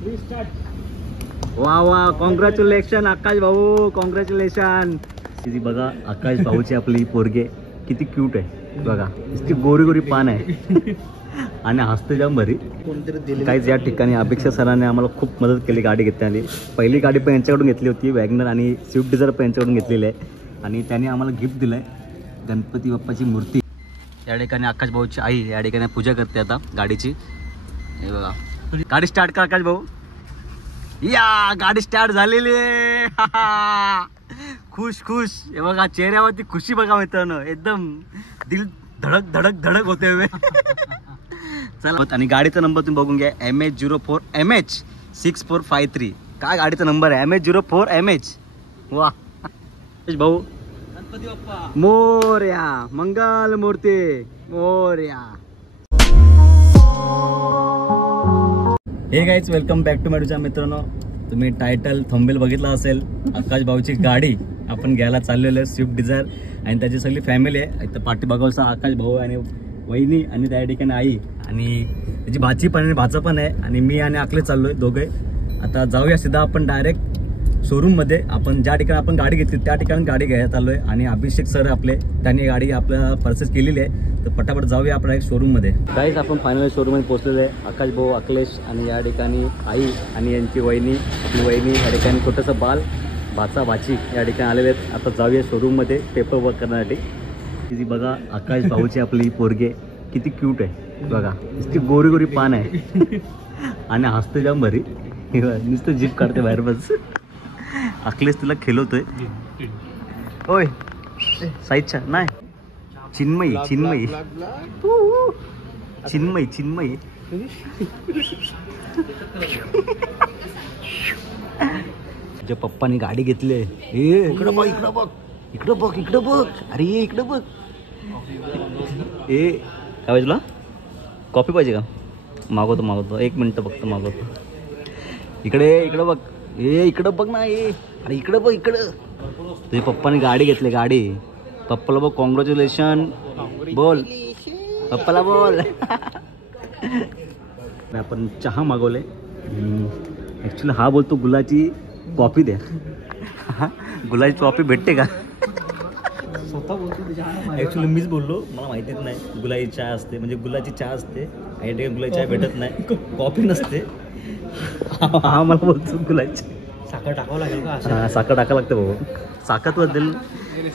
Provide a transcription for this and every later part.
वा वा, कॉंग्रॅच्युलेशन आकाश भाऊ, कॉंग्रॅच्युलेशन. बघा आकाश भाऊची आपली पोरगे किती क्यूट आहे बघा, इतकी गोरी गोरी पान आहे आणि हसते जाम भरी. काहीच या ठिकाणी अपेक्षा सरांनी आम्हाला खूप मदत केली गाडी घेतली. पहिली गाडी पण यांच्याकडून घेतली होती, वॅगनर आणि स्विफ्ट डिझायर पण यांच्याकडून घेतलेली आहे. आणि त्यांनी आम्हाला गिफ्ट दिलं आहे गणपती बाप्पाची मूर्ती. या ठिकाणी आकाश भाऊची आई या ठिकाणी पूजा करते आता गाडीची. हे बघा, गाडी स्टार्ट कर आकाश भाऊ. या गाडी स्टार्ट झालेली आहे. खुश खुश. हे बघा चेहऱ्यावरती खुशी बघा मित्रांनो, एकदम दिल धडक धडक धडक होते हुए. चला, आणि गाडीचा नंबर तुम्ही बघून घ्या, MH04 MH 6453. काय गाडीचा नंबर आहे, MH04 MH. वा भाऊ, गणपती बाप्पा मोरया, मंगल मूर्ती मोरया. हे गाईज, वेलकम बॅक टू मॅडूच्या मित्रांनो. तुम्ही टायटल थंबनेल बघितला असेल, आकाश भाऊची गाडी आपण घ्यायला चाललेलो आहे, स्विफ्ट डिझायर. आणि त्याची सगळी फॅमिली आहे. इथं पाठीमागचा आकाश भाऊ आणि वहिनी आणि त्या ठिकाणी आई आणि त्याची भाची पण आणि भाचा पण आहे. आणि मी आणि आकले चाललोय दोघे. आता जाऊया सीधा आपण डायरेक्ट शोरूममध्ये. आपण ज्या ठिकाणी आपण गाडी घेतली त्या ठिकाणी गाडी घ्यायला चाललोय. आणि अभिषेक सर आपले, त्यांनी गाडी आपल्याला परचेस केलेली आहे. तर पटापट जाऊया आपण एक शोरूममध्ये. काहीच आपण फायनल शोरूममध्ये पोहोचलेलो आहे. आकाश भाऊ, अखिलेश आणि या ठिकाणी आई आणि यांची वहिनी, आपली वहिनी या ठिकाणी छोटंसं बाल, भाचा भाची या ठिकाणी आलेले आहेत. आता जाऊया शोरूममध्ये पेपर वर्क करण्यासाठी. ती बघा आकाश भाऊची आपली पोरगे किती क्यूट आहे बघा, इतकी गोरी गोरी पान आहे आणि हसते जाम भरी. नुसतं जीप काढते बाहेर बस. अखिलेश तुला खेळवतोय. होय साईच्या नाही, चिन्मयी चिन्मयी चिन्मयी चिन्मयी. जे पप्पानी गाडी घेतली. इकडं बघ, इकडं बघ, इकडं बघ, इकडं बघ, अरे इकडं बघ. ए काय पाहिजे तुला, कॉफी पाहिजे का? मागवतो मागवतो, 1 मिनिट फक्त मागवतो. इकडं बघ, इकडं बघ ना. अरे इकडं बघ, इकडं. तुझ्या पप्पाने गाडी घेतली, गाडी. पप्पाला बघ, कॉंग्रॅच्युलेशन बोल, पप्पाला बोल. आपण चहा मागवले. ॲक्च्युली हा बोलतो गुलाची कॉफी द्या. गुलाची कॉफी भेटते का? ॲक्च्युली मीच बोललो, मला माहितीच नाही. गुलाची चहा असते, म्हणजे गुलाची चहा असते आणि ते गुलाची चहा भेटत नाही, कॉफी नसते. हा मला बोलतो गुलाची. साखर टाकावं लागेल का? हां, साखर टाकावं लागतं भाऊ. साखर तू दिल,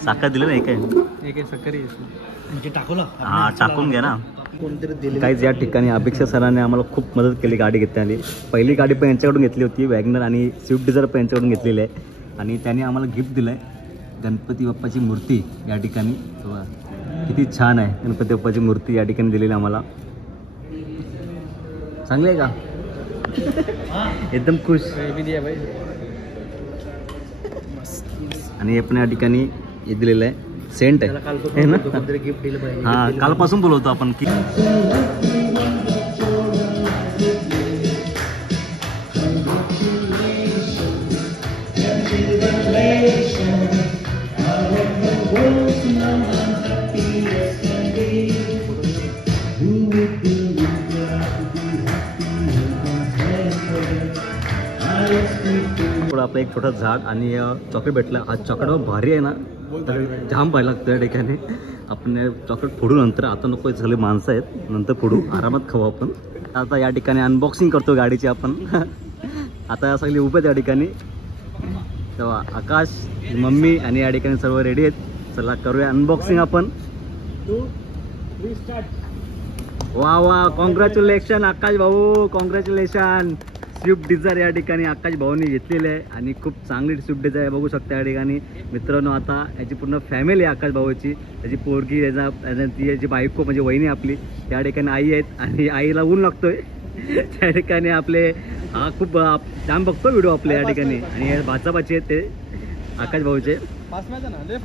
साखर दिलं नाही काय? साखर म्हणजे टाकवलं. हां, टाकून घ्या ना. काहीच या ठिकाणी अपेक्षा सरांनी आम्हाला खूप मदत केली गाडी घेतली. पहिली गाडी पण यांच्याकडून घेतली होती, वॅगनर आणि स्विफ्ट डिझायर पण यांच्याकडून घेतलेली आहे. आणि त्यांनी आम्हाला गिफ्ट दिलं आहे गणपती बाप्पाची मूर्ती या ठिकाणी. किती छान आहे गणपती बाप्पाची मूर्ती या ठिकाणी दिलेली आम्हाला. चांगली आहे का? एकदम खुश. आणि हे पण या ठिकाणी हे दिलेलं आहे, सेंट आहे ना. हां, कालपासून बोलवतो आपण की आपलं एक छोटं झाड आणि चॉकलेट भेटलं. आज चॉकलेट भारी आहे ना, तर जाम पाहायला लागतं या ठिकाणी. आपण चॉकलेट फोडू नंतर, आता नको, सगळे माणसं आहेत, नंतर फोडू, आरामात खाऊ आपण. आता या ठिकाणी अनबॉक्सिंग करतो गाडीची आपण. आता सगळे उभे आहेत या ठिकाणी. तेव्हा आकाश, मम्मी आणि या ठिकाणी सर्व रेडी आहेत. चला करूया अनबॉक्सिंग आपण. वा वा, कॉंग्रॅच्युलेशन आकाश भाऊ, कॉंग्रॅच्युलेशन. स्विफ्ट डिझायर या ठिकाणी आकाश भाऊनी घेतलेली आहे आणि खूप चांगली स्विफ्ट डिझायर बघू शकता या ठिकाणी मित्रांनो. आता याची पूर्ण फॅमिली आहे आकाश भाऊची, त्याची पोरगी, ती याची बायको म्हणजे वहिनी आपली, त्या ठिकाणी आई आहेत आणि आईला ऊन लागतोय. त्या ठिकाणी आपले हा खूप जाम बघतो व्हिडिओ आपले या ठिकाणी. आणि भाचाबाची आहेत ते आकाश भाऊचे.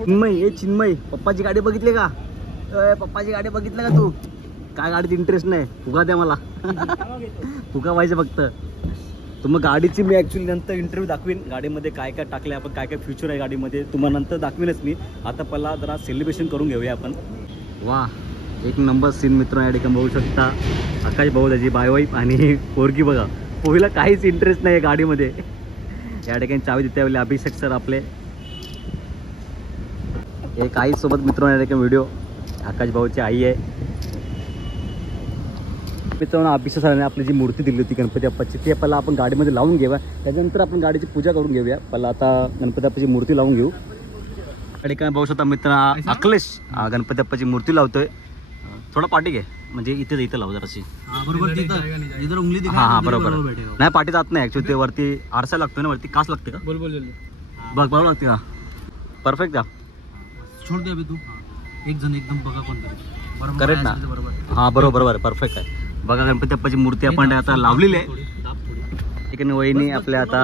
चिन्मय, हे चिन्मय, पप्पाची गाडी बघितली का? पप्पाची गाडी बघितलं का तू? काय गाडीत इंटरेस्ट नाही, फुगा द्या मला. फुगा पाहिजे फक्त. तर मग गाडीची मी ॲक्च्युली नंतर इंटरव्ह्यू दाखवीन, गाडीमध्ये काय काय टाकलं आपण, काय काय फ्युचर आहे गाडीमध्ये, तुम्हाला नंतर दाखवीनच मी. आता पहिला जरा सेलिब्रेशन करून घेऊया आपण. वा, एक नंबर सीन मित्र या ठिकाणी बघू शकता. आकाश भाऊ, त्याची बायवाईफ आणि पोरगी बघा, पोहीला काहीच इंटरेस्ट नाही गाडीमध्ये. या ठिकाणी चावी देते वेळी अभिषेक सर आपले. एक आई सोबत मित्रांनो या ठिकाणी व्हिडिओ. आकाश भाऊची आई आहे मित्रांनो. अभिषेक सरांनी आपली जी मूर्ती दिली होती गणपती बाप्पाची ती पहिला आपण गाडीमध्ये लावून घेऊया. त्याच्यानंतर आपण गाडीची पूजा करून घेऊया. पहिला आता गणपती बाप्पाची मूर्ती लावून घेऊ. या ठिकाणी बघू शकता मित्र अखिलेश गणपती बाप्पाची मूर्ती लावतोय. थोडा पाठी घे म्हणजे इथं लाव जराशी. हां बरोबर. नाही पाठी जात नाही ऍक्च्युली. ते वरती आरसा लागतोय ना, वरती कास लागते का? बघ बरोबर लागते का? परफेक्ट का? छोड दे तू. एक जण एकदम बघा कोणतरी करेक्ट ना? हां बरोबर परफेक्ट आहे. बघा गणपती बाप्पाची मूर्ती आपण आता लावलेली आहे. ठिकाणी वहिनी आपल्या आता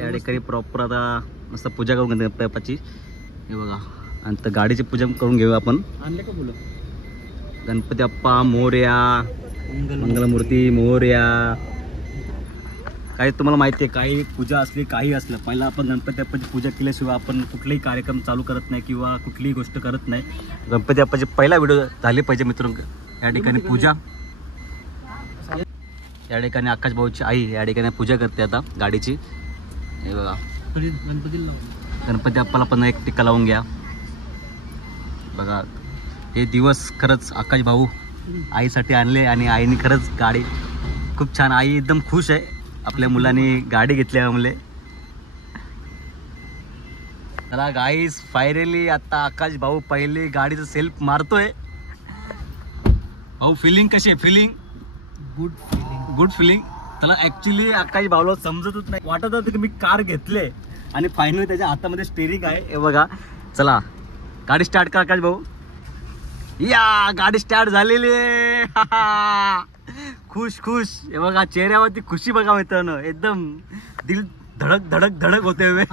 या ठिकाणी प्रॉपर आता मस्त पूजा करून गणपती बाप्पाची. हे बघा आणि तर गाडीची पूजा करून घेऊ आपण. आणले का बोल. गणपती बाप्पा मोरया, मंगलमूर्ती मोरया. काही तुम्हाला माहिती आहे काही पूजा असली काही असलं पहिला आपण गणपती बाप्पाची पूजा केल्याशिवाय आपण कुठलाही कार्यक्रम चालू करत नाही किंवा कुठलीही गोष्ट करत नाही. गणपती बाप्पाची पहिला व्हिडिओ झाली पाहिजे मित्रांनो. या ठिकाणी पूजा. या ठिकाणी आकाश भाऊची आई या ठिकाणी पूजा करते आता गाडीची. हे बघा गणपती बाप्पाला पण एक टिक्का लावून घ्या. बघा हे दिवस खरंच आकाश भाऊ आईसाठी आणले आणि आईने खरंच गाडी खूप छान. आई एकदम खुश आहे आपल्या मुलांनी गाडी घेतल्यामुळे. चला गाईस फायनली आता आकाश भाऊ पहिले गाडीचं सेल्फ मारतोय. भाऊ फिलिंग कशी आहे? Feeling good feeling. त्याला ऍक्च्युली आकाश भाऊला समजतच नाही. वाटत होतं की मी कार घेतले आणि फायनली त्याच्या हातामध्ये स्टेरिंग आहे. हे बघा. चला गाडी स्टार्ट कर आकाश भाऊ. या गाडी स्टार्ट झालेली आहे. खुश. हे बघा चेहऱ्यावरती खुशी बघा मित्रांनो. एकदम दिल धडक होते.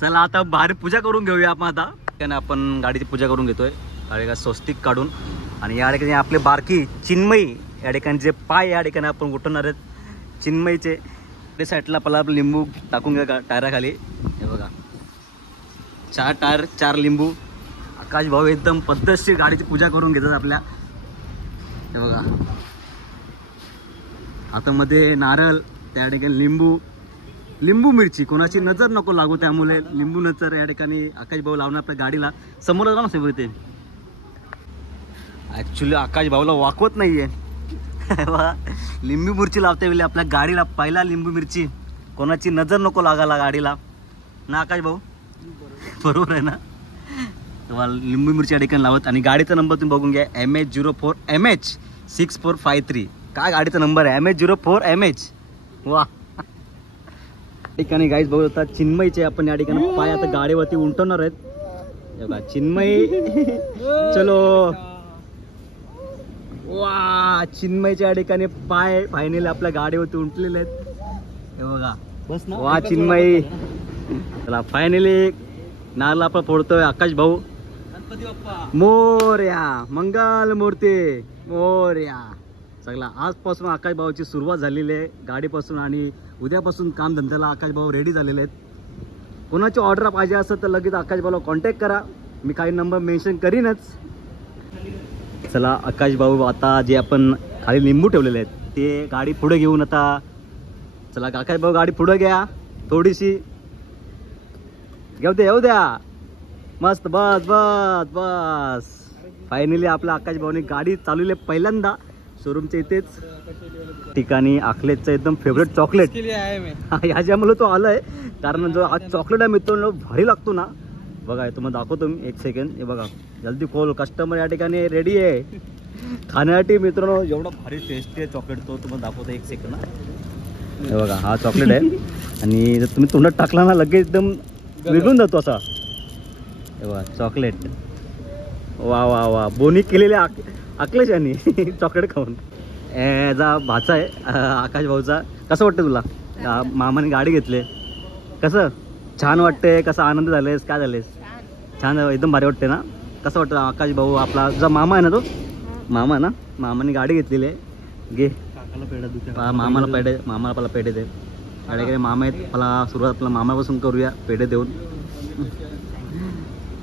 चला आता बाहेर पूजा करून घेऊया आपण. आता त्याने आपण गाडीची पूजा करून घेतोय. गाडीला स्वस्तिक काढून. आणि या ठिकाणी आपले बारकी चिन्मयी या ठिकाणी जे पाय या ठिकाणी आपण उठवणार आहेत चिन्मयीचे. त्या साईडला आपल्याला लिंबू टाकून घ्या टायराखाली. हे बघा 4 टायर 4 लिंबू. आकाश भाऊ एकदम पद्धतशीर गाडीची पूजा करून घेतात आपल्या. हे बघा हातामध्ये नारळ त्या ठिकाणी लिंबू मिरची. कोणाची नजर नको लागू त्यामुळे लिंबू नजर या ठिकाणी आकाश भाऊ लावणार आपल्या गाडीला. समोर जा ना समोर. ते ऍक्च्युली आकाश भाऊला वाकवत नाहीये. लिंबू मिरची लावते वेळी आपल्या गाडीला पहिला लिंबू मिरची. कोणाची नजर नको लागायला गाडीला ना आकाश भाऊ? बरोबर आहे ना? तुम्हाला लिंबू मिरची या ठिकाणी लावत. आणि गाडीचा नंबर तुम्ही बघून घ्या MH04 MH6453. काय गाडीचा नंबर आहे? MH04 MH. वा ठिकाणी गाईज बघू होता चिन्मयीचे आपण या ठिकाणी पाय आता गाडीवरती उंटवणार आहेत. हे बघा चिन्मयी चलो. वा चिन्मयीच्या या ठिकाणी पाय फायनली आपल्या गाडीवरती उंटलेले आहेत. हे बघा बस ना. वा चिन्मयी. चला फायनली नारळ आपण फोडतोय. आकाश भाऊ गणपती बाप्पा मोरया, मंगल मूर्ती मोरया. सगळा आजपासून आकाश भाऊची सुरुवात झालेली आहे गाडीपासून. आणि उद्यापासून काम धंद्याला आकाश भाऊ रेडी झालेले आहेत. कोणाची ऑर्डर पाहिजे असेल तर लगेच आकाश भाऊला कॉन्टॅक्ट करा. मी काही नंबर मेन्शन करीनच. चला आकाश भाऊ आता जे आपण खाली लिंबू ठेवलेले आहेत ते गाडी पुढे घेऊन आता. चला आकाश भाऊ गाडी पुढे घ्या थोडीशी. येऊ द्या मस्त. बस फायनली आपल्या आकाश भाऊने गाडी चालवली पहिल्यांदा शोरूमच्या इथेच. ठिकाणी अखिलेशचं एकदम फेवरेट चॉकलेट ह्याच्यामुळे तो आलाय. कारण जो आज चॉकलेट आहे मित्रांनो भारी लागतो ना. बघा तुम्हाला दाखवतो मी 1 सेकंड. हे बघा जल्दी खोल. कस्टमर या ठिकाणी रेडी आहे खाण्यासाठी मित्रांनो. एवढा भारी टेस्टी आहे चॉकलेट तो तुम्हाला दाखवतो 1 सेकंड. हे बघा हा चॉकलेट आहे. आणि जर तुम्ही तोंडात टाकला ना लगेच एकदम विरघळून जातो असा. हे बघा चॉकलेट. वा बोनी केलेले अखिलेश यांनी चॉकलेट खाऊन. याचा भाचा आहे आकाश भाऊचा. कसं वाटतं तुला? मामाने गाडी घेतली कसं छान वाटतंय? कसा आनंद झालेस? काय झालेस? छान एकदम भारी वाटते ना. कसं वाटतं आकाश भाऊ आपला जो मामा आहे ना तो मामा ना मामाने गाडी घेतलेली आहे. घे मामाला पेढे दे. गाडी मामा आहेत. मला सुरुवात आपला मामापासून करूया पेढे देऊन.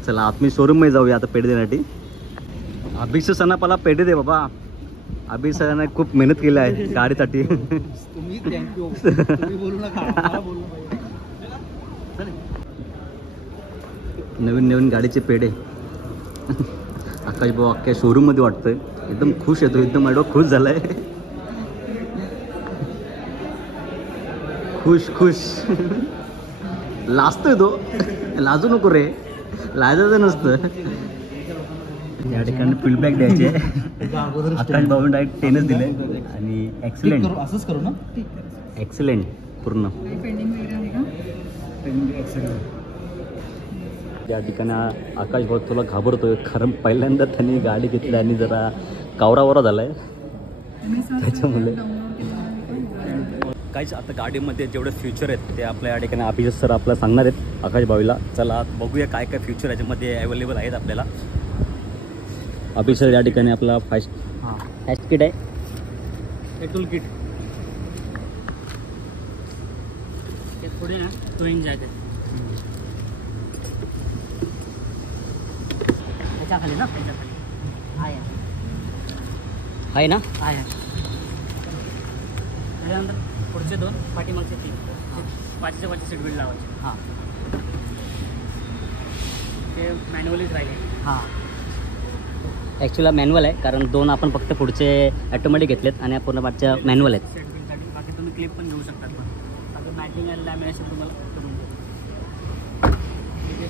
चला आत मी शोरूम मध्ये जाऊया आता पेढे देण्यासाठी. अभिषेक सणा मला पेढे दे बाबा. अभि सरांना खूप मेहनत केली आहे गाडीसाठी. तुम्ही थँक्यू. तुम्ही बोलू नका, मला बोलू नका. नवीन नवीन गाडीचे पेढे. आकाश भाऊ अख्ख्या शोरूम मध्ये वाटतोय, एकदम खुश येतो, एकदम एवढा खुश झालाय. खुश खुश लाजतोय तो. लाजू नको रे, लाजायचं नसतं. या ठिकाणी फीडबॅक द्यायचे. आकाश भाऊने डायरेक्ट 10च दिले आणि एक्सलेंट. असंच करू ना. एक्सलेंट पूर्ण. या ठिकाणी आकाश भाऊ तुला घाबरतोय, कारण पहिल्यांदा त्यांनी गाडी घेतली आणि जरा कावरावरा झालाय त्याच्यामुळे. काहीच आता गाडीमध्ये जेवढे फ्युचर आहेत ते आपल्या या ठिकाणी अभिजित सर आपल्याला सांगणार आहेत आकाश भाऊला. चला बघूया काय काय फ्युचर याच्यामध्ये अवेलेबल आहेत आपल्याला. अभिजित सर या ठिकाणी आपला फास्ट किट आहे, टूल किट. ते पुढे ना टोईंग जायचं त्याच्या खाली ना, त्याच्या खाली आहे ना. आहे. त्याच्यानंतर पुढचे 2, पाठीमागचे 3. पाचीच्या पाची सीट बेल्ट लावायचे. हां, ते मॅन्युअलीच राहिले. हां, ॲक्च्युअली मॅन्युअल आहे, कारण 2 आपण फक्त पुढचे ॲटोमॅटिक घेतलेत आणि पूर्ण पाचच्या मॅन्युअल आहेत. सीट बेल्टसाठी बाकी तुम्ही क्लिप पण घेऊ शकतात. बाकी मॅटिंग आणि लॅमिनेशन तुम्हाला करून देऊ.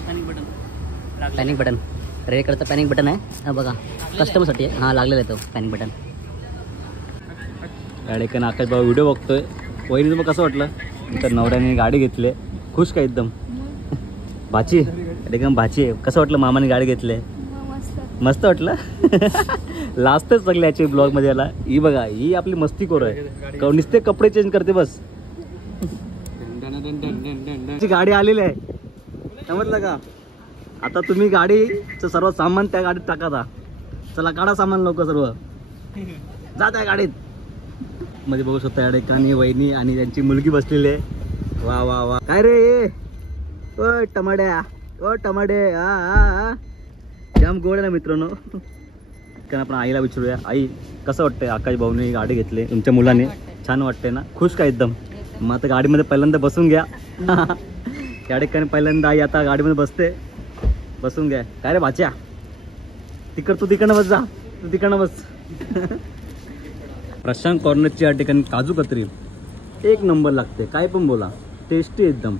Panic button, panic button, red कलरचं पॅनिक बटन आहे बघा, कस्टमरसाठी आहे. हां, लागलेलं आहे तो पॅनिक बटन. या ठिकाणी आकाश भाऊ व्हिडिओ बघतोय. वहिनी मग कसं वाटलं तर नवऱ्याने गाडी घेतली, खुश का एकदम. भाची या ठिकाणी भाची आहे, कसं वाटलं मामाने गाडी घेतली. मस्त वाटलं. लास्टच सगळी याची ब्लॉगमध्ये याला. ही बघा, ही आपली मस्तीखोर आहे, नुसते कपडे चेंज करते बस. गाडी आलेली आहे, समजलं का. आता तुम्ही गाडीचं सर्व सामान त्या गाडीत टाका. चला काढा सामान लवकर, सर्व जा त्या गाडीत. मध्ये बघू शकता या ठिकाणी वहिनी आणि त्यांची मुलगी बसलेली आहे. वा वा वा, काय रे ओ टमाड्या, ओ टमाडे. हा हा हा, जाम गोड आहे ना मित्रांनो. कारण आपण आईला विचारूया, आई कसं वाटतंय आकाश भाऊने गाडी घेतली तुमच्या मुलाने. छान वाटतंय ना, खुश का एकदम. मग आता गाडीमध्ये पहिल्यांदा बसून घ्या. या ठिकाणी पहिल्यांदा आई आता गाडीमध्ये बसते, बसून घ्या. काय रे भाच्या, तू तिकडनं बस, जा तू तिकडनं बस. प्रशांत कॉर्नरची या ठिकाणी काजू कतरी एक नंबर लागते, काय पण बोला, टेस्टी एकदम.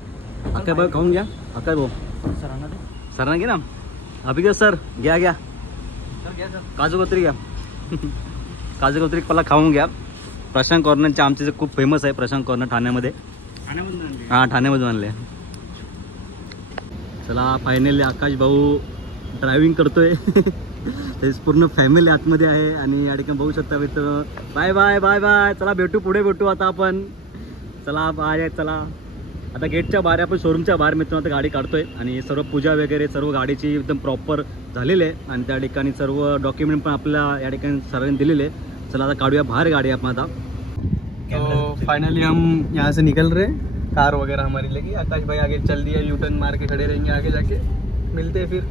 आकाश भाऊ खाऊन घ्या. आकाश भाऊ सरांना घे ना. अभिजित सर घ्या घ्या, काजू कतरी घ्या. काजू कतरी पहिला खाऊन घ्या. प्रशांत कॉर्नरचे आमचे जे खूप फेमस आहे, प्रशांत कॉर्नर ठाण्यामध्ये. हां, ठाण्यामधून आणले. चला फायनली आकाश भाऊ ड्रायव्हिंग करतोय. त्याची पूर्ण फॅमिली आतमध्ये आहे आणि या ठिकाणी बघू शकता मित्र. Bye bye bye bye. चला भेटू, पुढे भेटू आता आपण. चला बाय. चला आता गेटच्या बाहेर, आपण शोरूमच्या बाहेर मित्रांनो आता गाडी काढतोय आणि सर्व पूजा वगैरे सर्व गाडीची एकदम प्रॉपर झालेली आहे आणि त्या ठिकाणी सर्व डॉक्युमेंट पण आपल्याला या ठिकाणी सरांनी दिलेले. चला आता काढूया बाहेर गाडी आपण आता. तो फाइनली हम यहाँ से निकल रहे, कार वगैरह हमारी लगी. आकाश भाई आगे चल दिया, यू टर्न मार के खड़े रहेंगे, आगे जाके मिलते हैं फिर.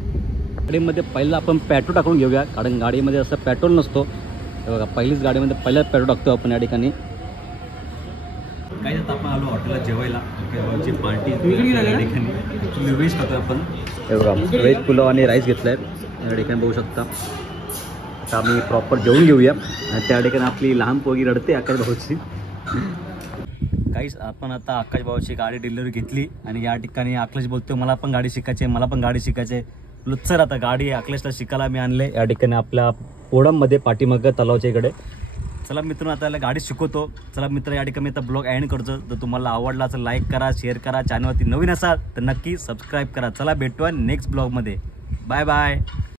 गाडीमध्ये पहिला आपण पेट्रोल टाकून घेऊया, कारण गाडीमध्ये असं पेट्रोल नसतो. हे बघा, पहिलीच गाडीमध्ये पहिला पेट्रोल टाकतो आपण या ठिकाणी. काय आता आपण आलो हॉटेलला जेवायला, पार्टी या ठिकाणी ॲक्च्युली व्हेज खातो आपण. हे बघा, व्हेज पुलाव आणि राईस घेतला आहे या ठिकाणी बघू शकता. आता आम्ही प्रॉपर जेवून घेऊया आणि त्या ठिकाणी आपली लहान पोरगी रडते आकाश भाऊची. काहीच आपण आता आकाश भाऊची गाडी डिलिव्हरी घेतली आणि या ठिकाणी अखिलेश बोलतोय मला पण गाडी शिकायची आहे, मला पण गाडी शिकायची आहे. लुच्चर आता गाडी अखिलेशला शिकायला मी आणले या ठिकाणी आपल्या पोडममध्ये पाठीमागं तलावच्या इकडे. चला मित्रांनो आता याला गाडी शिकवतो. चला मित्र, या ठिकाणी आता ब्लॉग एंड करतो. जर तुम्हाला आवडला तर लाईक करा, शेअर करा, चॅनलवरती नवीन असाल तर नक्की सबस्क्राईब करा. चला भेटूया नेक्स्ट ब्लॉगमध्ये. Bye bye.